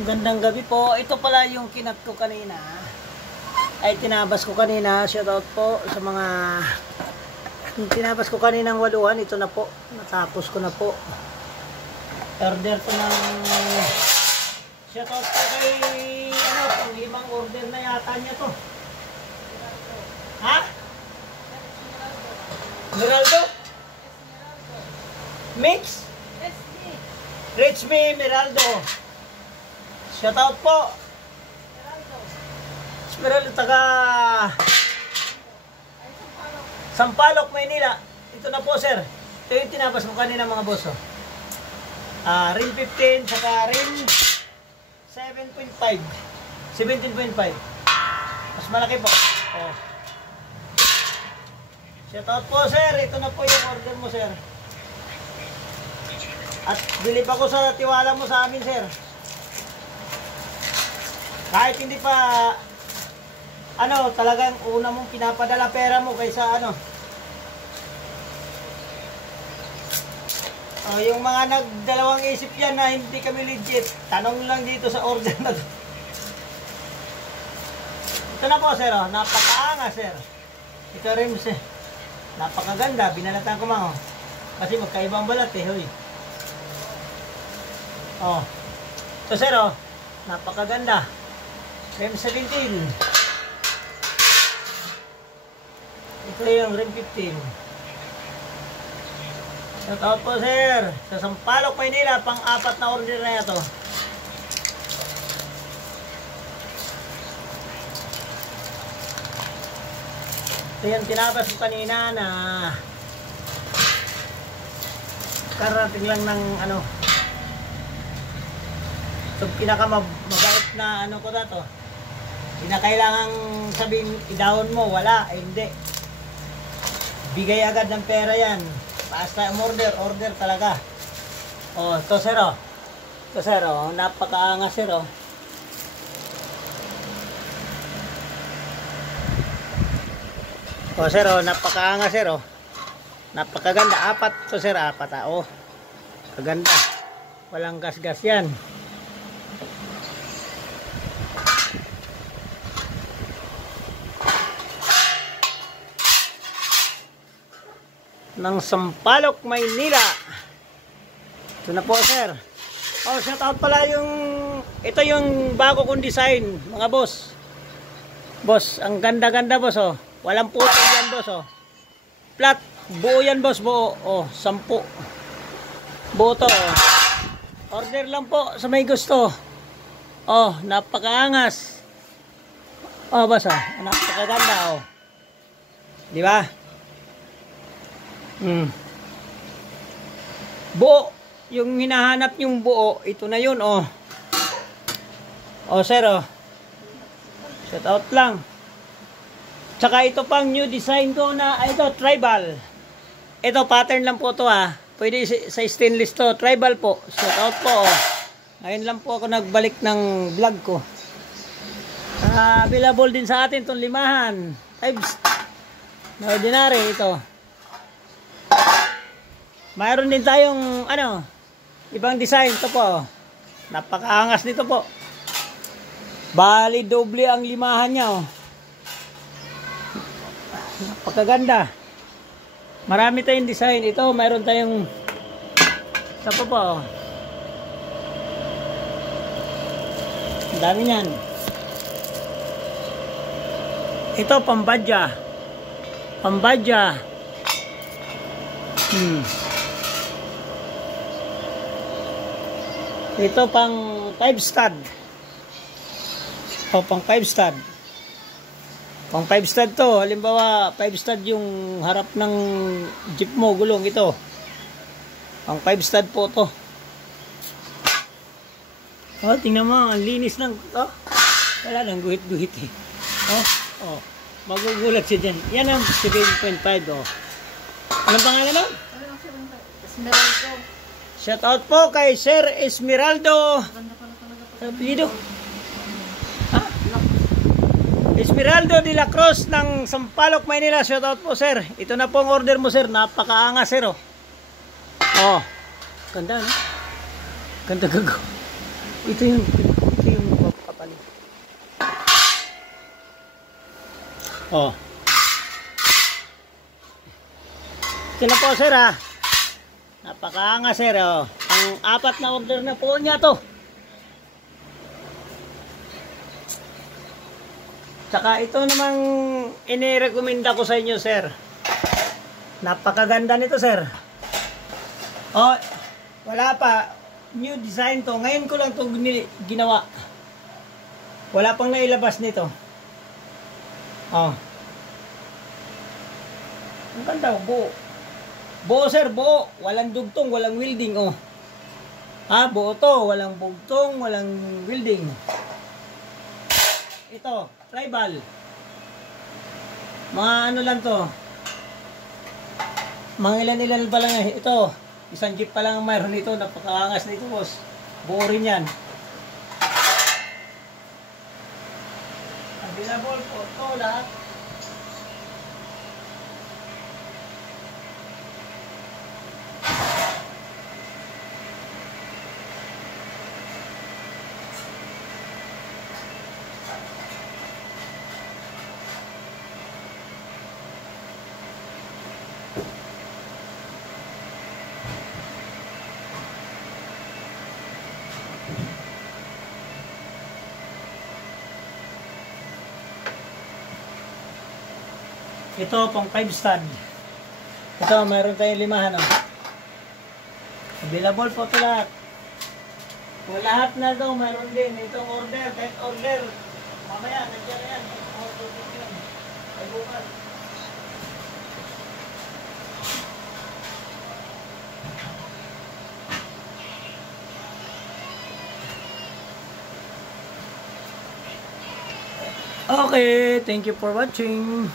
Gandang gabi po. Ito pala yung kinat ko kanina. Ay tinabas ko kanina. Shoutout po sa mga tinabas ko kaninang waluhan. Ito na po. Natapos ko na po. Order ko ng shoutout po kay pang limang order na yata niya to. Ha? Meraldo? Mix? Rich Me Meraldo. Shoutout po. Meraldo taga Sampaloc, Maynila. Ito na po, sir. Ito yung tinabas mo kanina mga boss. Rin 15 saka rin 7.5 17.5. Mas malaki po. Oh. Shoutout po, sir. Ito na po yung order mo, sir. At bilib ako sa tiwala mo sa amin, sir. Kahit hindi pa talagang una mong pinapadala pera mo kaysa yung mga nagdalawang isip yan na hindi kami legit, tanong lang dito sa order na to. Ito na po, sir. Napakaangas, sir. Ito rin, sir. Napakaganda. Binalatan ko mga kasi magkaibang balat huy. Ito, sir. Napakaganda. Rim 17. Ito yung rim 15. Shout out po, sir. Sa Sampaloc, Maynila, pang-apat na order na ito. Ito yung tinabas ko kanina na karating lang ng so pinakamabait na ko na to. Hindi na kailangang sabihin i-down mo, wala, hindi. Bigay agad ng pera yan. Basta order talaga. Ito, sir. Ito, sir. Napakaangas, sir. Sir, napakaangas, sir. Napakaganda. Apat. Ito, sir. Apat. Kaganda. Walang gas-gas yan. Ng Sampaloc, Maynila. Ito na po, sir. Shoutout pala ito yung bago kong design, mga boss. Boss, ang ganda-ganda, boss, Walang putol yan, boss, Flat, buo yan, boss, buo. 10. Buo to, Order lang po sa may gusto. Napakaangas. Boss, napakaganda, Di ba? Buo. Yung hinahanap yung buo, ito na yun, sir, shout out lang. Tsaka ito pang new design ko na, ito, tribal. Ito, pattern lang po to, Pwede sa stainless to. Tribal po. Shout out po, Ngayon lang po ako nagbalik ng vlog ko. Available din sa atin itong limahan. Types. Na ordinary, ito. Mayroon din tayong ibang design to po. Napakaangas nito po. Bali doble ang limahan niya, Napakaganda. Marami tayong design. Ito, mayroon tayong ito po. Ang dami niyan. Ito pambadya. Ito pang 5 stud. Pang 5 stud. Pang 5 stud to. Halimbawa, 5 stud yung harap ng jeep mo, gulong ito. Pang 5 stud po to. Tingnan mo, ang linis ng wala nang guhit-guhit eh. Magugulat siya dyan. Yan ang 7.5 Anong pangalan mo? Esmeraldo. Shout out po kay Sir Esmeraldo. Apelyido? Esmeraldo de la Cruz ng Sampaloc, Maynila. Shout out po, sir. Ito na po ang order mo, sir. Napakaangas, sir. Ganda, no? Ganda gago. Ito yun. ito yung papalit. Oh. Ito na po sir ha. Napakaanga sir oh. Ang 4 na order na po niya to. Tsaka ito namang inirekomenda ko sa inyo sir. Napakaganda nito sir. Oh, wala pa. New design to. Ngayon ko lang to ginawa. Wala pang nailabas nito. Oh. Ang ganda, buo. Buo sir, buo. Walang dugtong, walang welding oh. Ha, buo to. Walang bugtong, walang welding. Ito, tribal. Mga ano lang to. Mga ilan-ilan pa lang ito. Isang jeep pa lang ang mayroon nito. Napakaangas nito boss. Buo rin yan. Available po ito lahat. Ito pang 5 stand. Ito mayroon tayong 5 ano. Available po ito lahat. Kung lahat na ito mayroon din. Itong order, kahit order. Mamaya, nandiyan na yan. Order din yun. Ay bukas. Okay, thank you for watching.